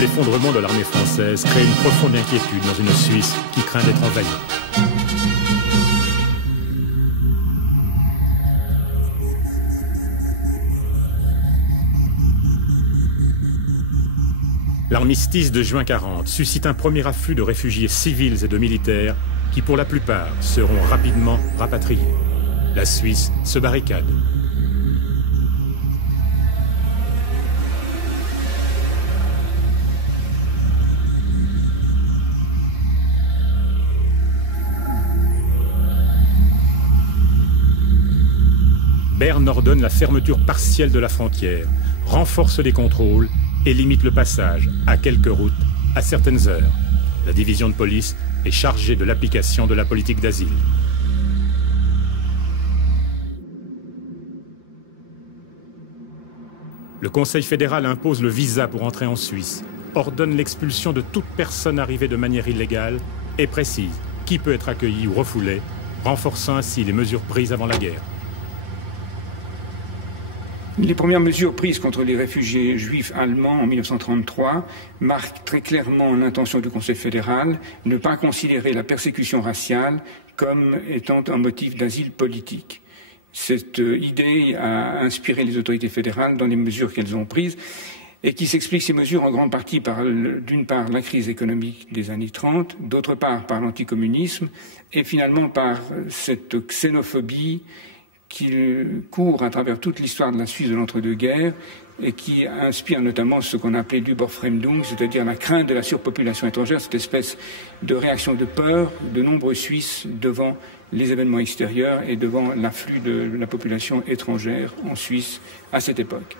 L'effondrement de l'armée française crée une profonde inquiétude dans une Suisse qui craint d'être envahie. L'armistice de juin 40 suscite un premier afflux de réfugiés civils et de militaires qui, pour la plupart, seront rapidement rapatriés. La Suisse se barricade. Berne ordonne la fermeture partielle de la frontière, renforce les contrôles et limite le passage, à quelques routes, à certaines heures. La division de police est chargée de l'application de la politique d'asile. Le Conseil fédéral impose le visa pour entrer en Suisse, ordonne l'expulsion de toute personne arrivée de manière illégale et précise qui peut être accueilli ou refoulé, renforçant ainsi les mesures prises avant la guerre. Les premières mesures prises contre les réfugiés juifs allemands en 1933 marquent très clairement l'intention du Conseil fédéral de ne pas considérer la persécution raciale comme étant un motif d'asile politique. Cette idée a inspiré les autorités fédérales dans les mesures qu'elles ont prises et qui s'explique ces mesures en grande partie par, d'une part, la crise économique des années 30, d'autre part par l'anticommunisme et finalement par cette xénophobie qui court à travers toute l'histoire de la Suisse de l'entre-deux-guerres et qui inspire notamment ce qu'on appelait l'Überfremdung, c'est-à-dire la crainte de la surpopulation étrangère, cette espèce de réaction de peur de nombreux Suisses devant les événements extérieurs et devant l'afflux de la population étrangère en Suisse à cette époque.